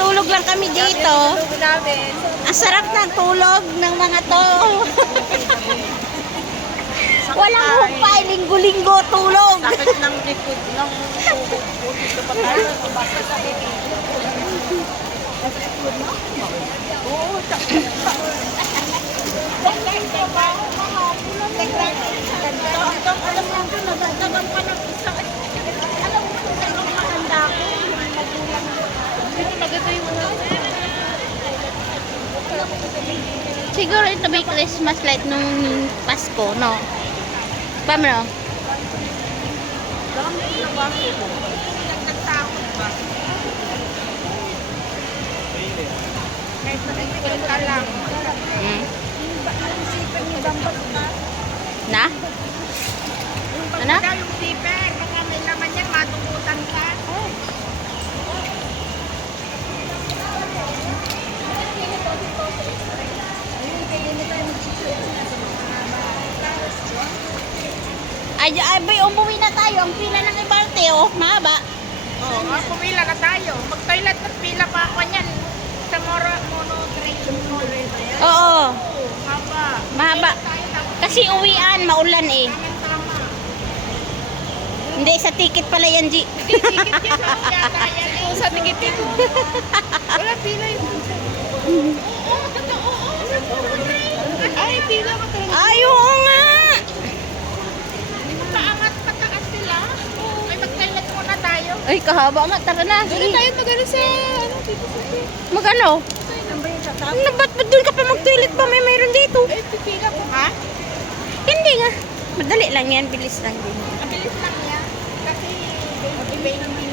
Natutulog lang kami dito. Ang sarap ng tulog ng mga to. Walang hupay, linggo-linggo tulog. Sakit ng likod ng basta sa Siguro ito may Christmas light nung Pasko, no? Paano? nagtakot ba? Kahit nagtigil ka lang. Hmm? Isipin mo dapat na. Na? Ano? Pagka yung zipper, baka may laman yan, matukutan ka. Ay, umuwi na tayo. Ang pila ng ibarte, oh. Mahaba. Oo, pumila na tayo. Mag-toilet at pila pa ako niyan. Sa mono train. Oo. Haba. Mahaba. Tayo tapos Kasi uwian, maulan eh. tama. Hindi, sa ticket pala yan, G. Tikit yan. Ano yata yan? Oo, sa tikit yan. Wala pila yun. Oo, totoo. Ay, pila ka talaga. Ay, oo nga. Paangat pataas sila. Ay, mag-toilet muna tayo. Ay, kahaba nga. Tara na. Doon Sige. tayo mag-ano sa... Ano, dito sa... Mag-ano? Saan ba yung sa top? Ano, ba't doon ka pa mag-toilet pa? May mayroon dito. Ay, pipila ko. Ha? Hindi nga. Madali lang yan. Bilis lang din. Mabilis lang yan. Kasi iba yung